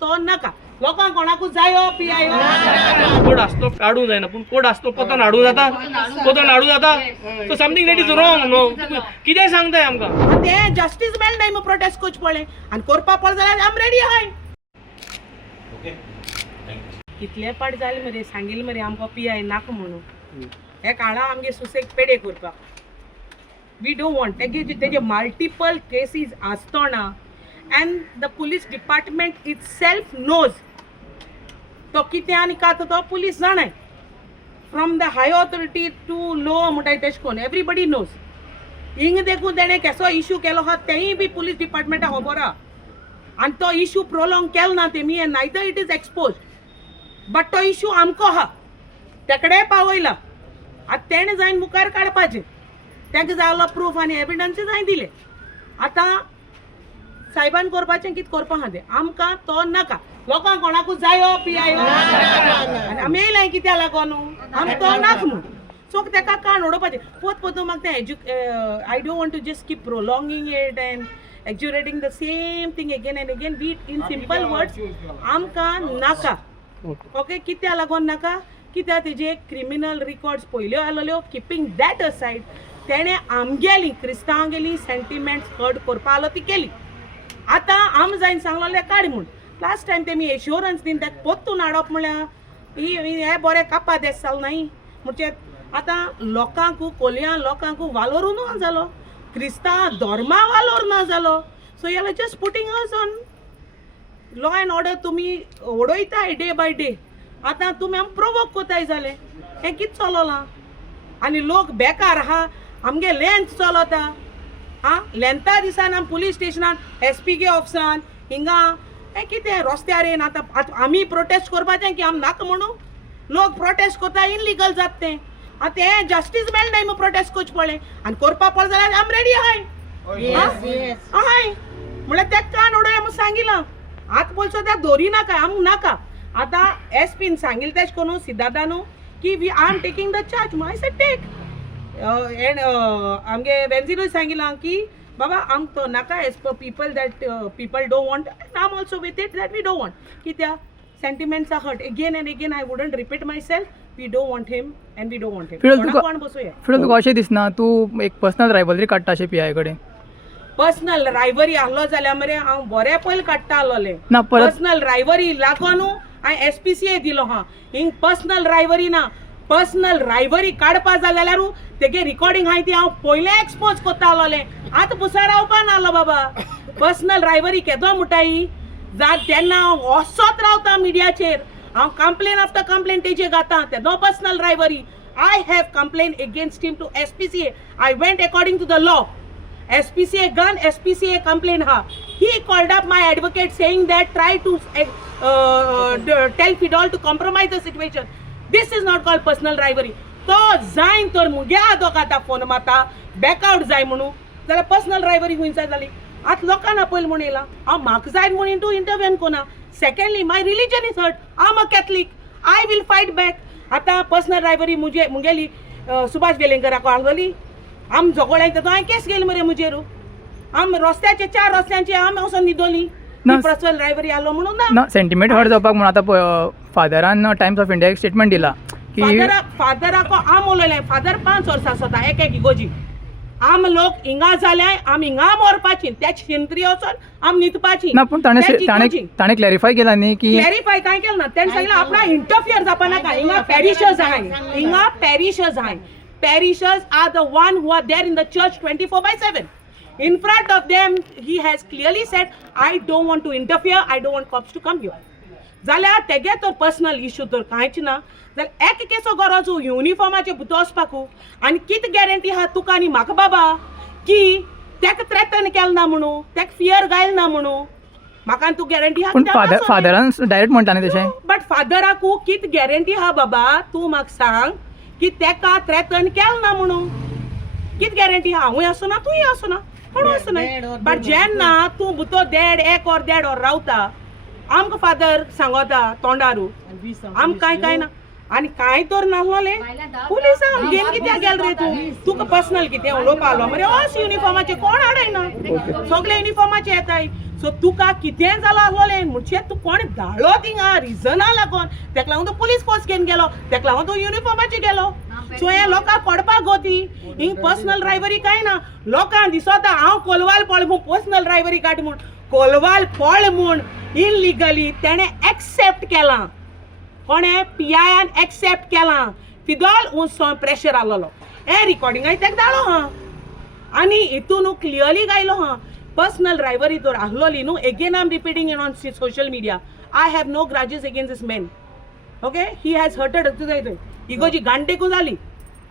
तो नाका लोकांक कोणाकूच जायो पियायो कोड असतो काढू जायना पण कोड असतो पोतन हाडू जाता so something that is wrong no कितें सांगताय आमकां ते जस्टीस मेळनाय मग प्रोटेस्ट कोच पळय आनी करपा पड जाल्यार आम रेडी आहाय कितले पाट जाले मरे सांगिल्ले मरे आमकां पियाय नाका म्हणून हे काळा आमगे सुसेग पेडे करपाक वी डोंट वॉन्ट तेजे मल्टिपल केसीस आसतना and the police department itself knows तो कितें आनी कात तो पुलीस जाणाय from the high authority to low म्हणटाय तेश कोन्न एवरीबडी नोज हिंग देखून तेणें केसो इश्यू केलो आहा तेंय बी पुलीस डिपार्टमेंटाक खबर आहा आनी तो इश्यू प्रोलॉंग केलो ना तेमी end neither it is expose but तो इश्यू आमको आहा तेकडे पावयला आतां तेणें जायन मुखार काडपाचें तांकां जालो प्रूफ आनी एविडन्स जाय दिले आतां सायबान करपाचें कितें करपा आहा तें आमकां तो नाका लोकांक कोणाकूच जायो पियायो आनी आमी येयलाय कित्या लागोन आमकां तो नाका म्हणून सो ताका काण उडोवपाचें पोत म्हाका तें I don't want to just keep prolonging it and exaggerating the same thing again and again be in simple words आमकां नाका ओके कित्या लागोन नाका कित्याक तेजे क्रिमिनल रिकॉर्ड्स पयल्यो आसलेल्यो किपींग दॅट असायड तेणें आमगेली क्रिस्तांवांगेली सेंटिमेंट्स हर्ट करपा आसलो ती केली आतां आम जायन सांगलोलें काड म्हूण लास्ट टायम तेमी एश्युरन्स दीन ताका पोत्तून हाडप म्हळ्यार हे बरें कापा देस जाल नाय म्हणजे आतां लोकांकू कोलया लोकांकू वालोरू ना जालो क्रिस्तांव धर्मा वालोर ना जालो so you are just putting us on law and order तुमी उडयताय डे बाय डे आतां तुमी आम प्रोवोक कोताय जालें हें कितें चलोलां आनी लोक बेकार आहा आमगे लेंथ चलता लेंथा दिसान आम पुलीस स्टेशनान SPK ऑफिसान हिंगा हें कितें रस्त्यार येन आतां आमी प्रोटेस्ट करपाचें की आम नाका म्हणून लोक प्रोटेस्ट कोता इनलिगल जाता तें आतां हें जस्टीस मेळनाय मग प्रोटेस्ट कोच पळय आनी करपा पड जाल्यार आम रेडी आहाय आहाय म्हळ्यार तेका कान उडोय म्हूण सांगिलां आतां पयसो त्या दोरी नाका आमक नाका आतां SPन सांगिल्लें तेश कोन्नू सिद्धार्थानू की we I am taking the charge my say take and आमगे वेंझिनूय सांगिलां की बाबा आम तो नाका as per people that people don't want and I am also with it that we don't want कित्याक sentiments are hurt again and again I wouldn't repeat myself we don't want him and we don't want him कोण बसूया फिरोज तुका अशें दिसना तूं एक personal rivalry काडटा अशें PI कडेन पर्सनल रायवरी आहलो जाल्यार मरे हांव बरें पयलीं काडटा आसलोलें ना परत पर्सनल रायवरी लागोन हांवें SPCA दिलो हा हिंग पर्सनल रायवरी ना पर्सनल रायवरी काडपा जाल्यार तेगे रिकॉर्डिंग हाय ती हांव पयलें एक्सपोज कोत्ता आसलोलें आतां पुसा रावपा नासलो बाबा पर्सनल रायवरी केदो म्हणटाय जा तेन्ना हांव असोच रावता मिडियाचेर हांव कंप्लेन आफ्टर कंप्लेन तेजेर घातां तेदो personal rivalry I have complain against him to SPCA I went according to the law SPCA gun, SPCA complaint ha. He called up my advocate saying that try to tell Fidel to compromise the situation. This is not called personal rivalry. तो जायन तर मुगे दोग आतां phone मारता back out जाय म्हणून जाल्यार पर्सनल रायवरी खंयचाय जाली आतां लोकांना पयलीं म्हूण येयला हांव म्हाका जाय म्हणून टू इंटरव्यून कोना secondly my religion is hurt I am a Catholic I will fight back आतां पर्सनल रायवरी मुगेली सुभाष वेलिंगराक आसलोली आम झगड आयता तो हांवें केस गेली मरे मुजेरू आम रस्त्याचे 4 रस्त्यांचे आम वचोन न्हिदोली पर्सनल रायवरी आसलो म्हणून ना सेंटिमेंट हर्ट जावपाक म्हणून आतां फादरान टायम्स ऑफ इंडियाक स्टेटमेंट दिला की फादराक आम उलयलें फादर 5 वर्सां आसता एक इगोजी आम लोक हिंगा जाल्यार आम हिंगा मरपाची त्या शेंद्री वचोन आम न्हिदपाची ना पूण ताणें क्लॅरिफाय केला न्ही की क्लॅरिफाय कांय केलें ना तेणें सांगलें आपणा इंटरफियर जावपा नाका हिंगा पॅरिशर्स आहाय हिंगा पॅरिशर्स आहाय Parishes are the one who are there in the church 24/7. In front of them, he has clearly said, I don't want to interfere, I don't want cops to come here. जाल्यार तेगे तर personal issue तर कांयच ना जाल्यार एक केसो गरजू युनिफॉर्माचे भितर वचपाकू आनी कितें गॅरंटी आहा तुका आनी म्हाका बाबा की तेका थ्रेटन केलें ना म्हणून तेका फियर गायल ना म्हणून म्हाका तूं गॅरंटी आहा फादरान डायरेक्ट म्हणटा न्ही तशें बट फादराकू कितें गॅरंटी आहा बाबा तूं म्हाका सांग की तेका थ्रेटन केलें ना म्हणून कितें गॅरंटी हांवूय आसना तूंय आसना कोण आसना बट जेन्ना तूं भितर देड वर रावता आमकां फादर सांगता तोंडारू आमकां कांय ना आनी कांय तर नासलोले पुलिसां घेवन कित्याक गेल रे तूं तुका पर्सनल कितें उलोवपा आलो मरे अस युनिफॉर्माचे कोण हाडयना सगळे युनिफॉर्माचे येताय सो तुका कितें जालां आसलोलें म्हणचे तूं कोण धाडलो थिंगा रिजना लागून तेका लागून तूं पुलीस फोर्स घेवन गेलो तेका लागून तूं युनिफॉर्माचे गेलो सो हे लोकांक पडपाक गोती हिंग पर्सनल ड्रायव्हरी काय ना लोकांक दिसता हांव कोलवाल पळ म्हूण पर्सनल ड्रायव्हरी काड म्हूण कोलवाल पळ म्हूण इनलिगली तेणें एक्सेप्ट केलां कोणें PIन एक्सेप्ट केलां फिदॉल उंचो प्रेशर आसलोलो हे रिकॉर्डिंगाय तेका धाडलो हां आनी हितून न्हू क्लियरली गायलो हां पर्सनल ड्रायव्हरी तर आसलोली न्हू again I am repeating in on social media I have no grudges against this man okay he has hurted तुझे इगोची गांडेकू जाली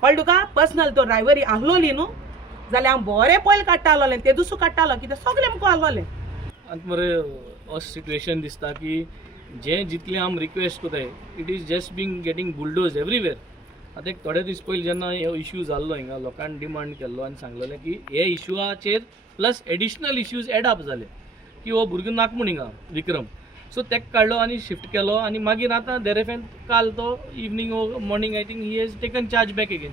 कळ्ळें तुका पर्सनल तो ड्रायव्हरी आसलोली न्हू जाल्यार हांव बरें पयलीं काडटा आसलोलें ते दुसू काडटालो कित्याक सगळें आमकां आसलोलें आतां मरे अशें सिट्युएशन दिसता की जे जितले आम रिक्वेस्ट कोताय it is just being getting bulldoze everywhere आतां एक थोडे दीस पयलीं जेन्ना हो इश्यू जाल्लो हिंगा लोकांनी डिमांड केल्लो आनी सांगलेलें की हे इश्यूआचेर plus additional issues add up जाले की हो भुरगो नाक म्हूण हिंगा विक्रम सो तेका काडलो आनी शिफ्ट केलो आनी मागीर आतां देरेफेन काल तो evening or morning I think he has taken charge back again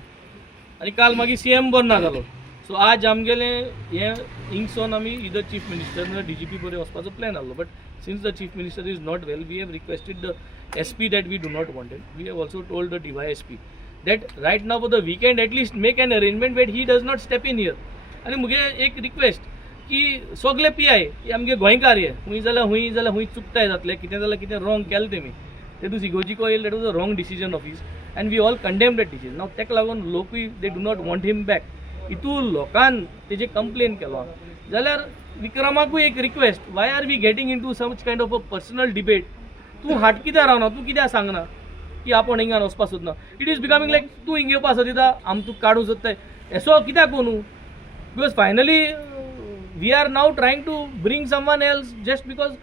आनी काल मागीर CM बरो ना जालो सो आज आमगेले हे हिंगसोन आमी इदर चीफ मिनिस्टर ना DGP बरें वचपाचो प्लॅन आसलो but since the chief minister is not well we have requested the SP that we do not want it we have also told the DYSP that right now for the weekend at least make an arrangement where he does not step in here आणि मुगे एक request की सगळे PI हे आमगे गोंयकार हे हुंय जाल्यार हुंय चुकताय जातले कितें जाल्यार कितें रॉंग केलें तेमी ते दीस इगोजिको येयले that was a wrong decision of his and we all condemn that decision now तेका लागून लोकूय they do not want him back हितू लोकांन तेजे कंप्लेन केलो जाल्यार विक्रमाकूय एक request why are we getting into such kind of a personal debate तूं हाट कित्याक रावना तूं कित्याक सांगना की आपण हिंगा वचपा सोदना इट इज बिकमिंग लायक तूं हिंगा येवपा सोदिता आम तुका काडूं सोदताय एसो कित्याक कोनू because finally we are now trying to bring someone else just because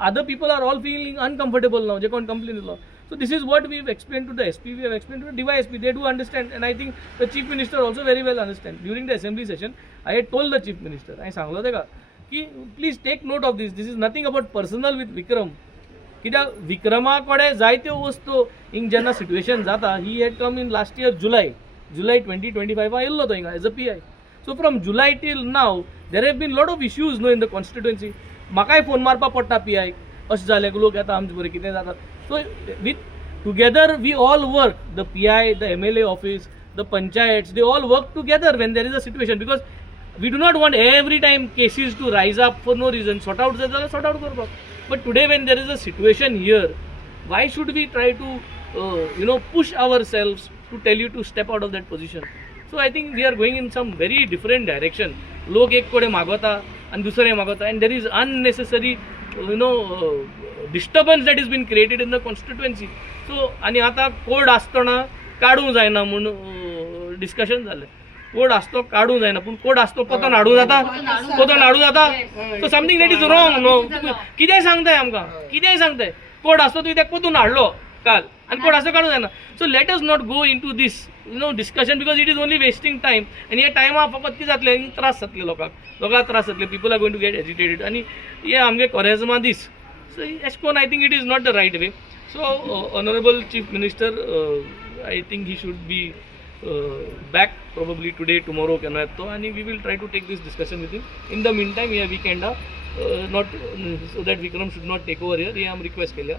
other people are all feeling uncomfortable now जे कोण कंप्लेन दिलो so this is what we have explained to the SP we have explained to the DYSP they do understand and I think the chief minister also very well understand during the assembly session I had told the chief minister I सांगलो तेका की please take note of this is nothing about personal with Vikram कित्याक विक्रमा कडेन जायत्यो वस्तू हिंग जेन्ना सिट्युएशन जाता he had come in last year July 2025 येयल्लो तो हिंगा as a PI so from July till now there have been lot of issues no in the constituency म्हाकाय फोन मारपा पडटा PI अशें जालें लोक येता आमचे बरें कितें जाता so with together we all work the PI the MLA office the panchayats they all work together when there is a situation because we do not want every time cases to rise up for no reason sort out करपाक but today when there is a situation here why should we try to push ourselves to tell you to step out of that position so I think we are going in some very different direction लोक एक कडे मागवता आणि दुसरे मागवता and there is unnecessary disturbance that has been created in the constituency so आणि आता code आसतना काडूं जायना म्हणून डिस्कशन जालें कोड आसतो काडूं जायना पूण कोड आसतो पोतोन हाडूं जाता so something that is wrong no कितें सांगताय आमकां कितेंय सांगताय कोड आसतो तुवें तेका पोतून हाडलो काल आनी कोड आसतो काडूं जायना so let us not go into this discussion because it is only wasting time आनी हे टायमा फकत कितें जातलें त्रास जातले लोकांक त्रास जातले people are going to get agitated आनी हे आमगे कोरेजमा दीस सो एश कोन I think it is not the right way so honourable chief minister I think he should be back probably today tomorrow केन्ना येता तो and we will try to take this discussion with him in the meantime we weekend not so that Vikram should not take over here he am request केल्या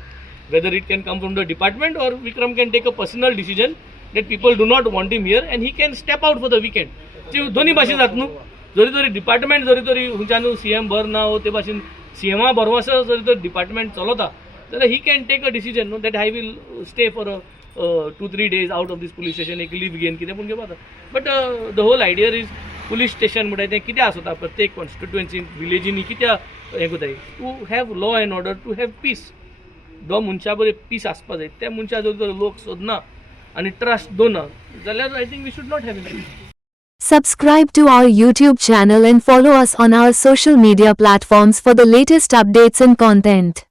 whether it can come from the department or Vikram can take a personal decision that people do not want him here and he can step out for the weekend जे दोन्ही भाशेन जाता न्हू जरी तरी department जरी तरी हुंच्यान CM बर ना हो ते भाशेन CMा बरो आसा जरी तर डिपार्टमेंट चलता जाल्यार he can take a decision no that I will stay for a 2-3 days out of this police station एक लीव घेवन कितें पूण घेवपाक but the whole idea is police station म्हणटा तें कितें आसता प्रत्येक कॉन्स्टिट्युएन्सीन विलेजींनी कित्याक हें कोताय to have law and order to have peace जो मनशा बरें पीस आसपा जाय त्या मनशा जर तर लोक सोदना आनी ट्रस्ट दोना जाल्यार I think we should not have it Subscribe to our YouTube channel and follow us on our social media platforms for the latest updates and content.